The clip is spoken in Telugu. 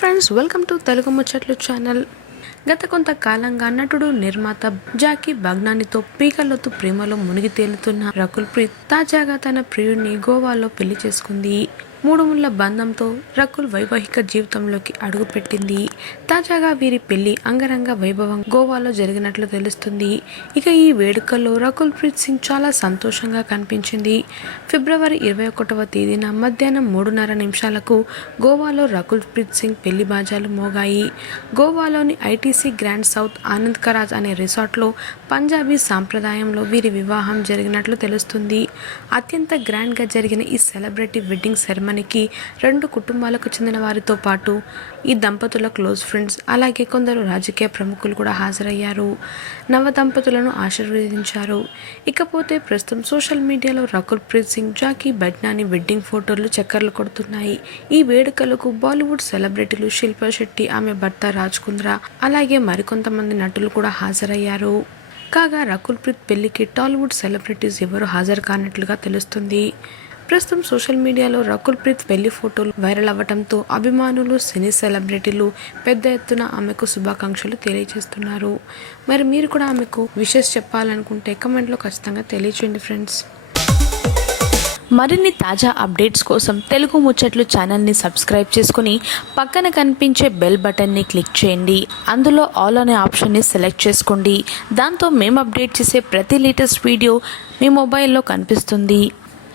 ఫ్రెండ్స్ వెల్కమ్ టు తెలుగు ముచ్చట్లు ఛానల్. గత కొంతకాలంగా నటుడు నిర్మాత జాకీ బగ్నానితో పీకలొత్తు ప్రేమలో మునిగి తేలుతున్న రకుల్ ప్రీత్ తాజాగా తన ప్రియుడిని గోవాలో పెళ్ళి చేసుకుంది. మూడు ముళ్ళ బంధంతో రకుల్ వైవాహిక జీవితంలోకి అడుగుపెట్టింది. తాజాగా వీరి పెళ్ళి అంగరంగ వైభవం గోవాలో జరిగినట్లు తెలుస్తుంది. ఇక ఈ వేడుకల్లో రకుల్ ప్రీత్ సింగ్ చాలా సంతోషంగా కనిపించింది. ఫిబ్రవరి ఇరవై ఒకటవ తేదీన మధ్యాహ్నం మూడున్నర నిమిషాలకు గోవాలో రకుల్ ప్రీత్ సింగ్ పెళ్ళి బాజాలు మోగాయి. గోవాలోని ITC grand south Anand Karaj అనే రిసార్ట్లో పంజాబీ సాంప్రదాయంలో వీరి వివాహం జరిగినట్లు తెలుస్తుంది. అత్యంత గ్రాండ్గా జరిగిన ఈ సెలబ్రిటీ వెడ్డింగ్ మనకి రెండు కుటుంబాలకు చెందిన వారితో పాటు ఈ దంపతుల క్లోజ్ ఫ్రెండ్స్ అలాగే కొందరు రాజకీయ ప్రముఖులు కూడా హాజరయ్యారు. నవ దంపతులను ఆశీర్వదించారు. ఇకపోతే ప్రస్తుతం సోషల్ మీడియాలో రకుల్ ప్రీత్ సింగ్ జాకీ బడ్నాని వెడ్డింగ్ ఫోటోలు చక్కర్లు కొడుతున్నాయి. ఈ వేడుకలకు బాలీవుడ్ సెలబ్రిటీలు శిల్పా శెట్టి ఆమె భర్త రాజ్ కుంద్రా అలాగే మరికొంతమంది నటులు కూడా హాజరయ్యారు. కాగా రకుల్ ప్రీత్ పెళ్ళికి టాలీవుడ్ సెలబ్రిటీస్ ఎవరు హాజరు కానట్లుగా తెలుస్తుంది. ప్రస్తుతం సోషల్ మీడియాలో రకుల్ ప్రీత్ పెళ్ళి ఫోటోలు వైరల్ అవ్వడంతో అభిమానులు సినీ సెలబ్రిటీలు పెద్ద ఎత్తున ఆమెకు శుభాకాంక్షలు తెలియజేస్తున్నారు. మరి మీరు కూడా ఆమెకు విషెస్ చెప్పాలనుకుంటే కమెంట్లో ఖచ్చితంగా తెలియచేయండి ఫ్రెండ్స్. మరిన్ని తాజా అప్డేట్స్ కోసం తెలుగు ముచ్చట్లు ఛానల్ని సబ్స్క్రైబ్ చేసుకుని పక్కన కనిపించే బెల్ బటన్ని క్లిక్ చేయండి. అందులో ఆల్ అనే ఆప్షన్ని సెలెక్ట్ చేసుకోండి. దాంతో మేము అప్డేట్ చేసే ప్రతి లేటెస్ట్ వీడియో మీ మొబైల్లో కనిపిస్తుంది.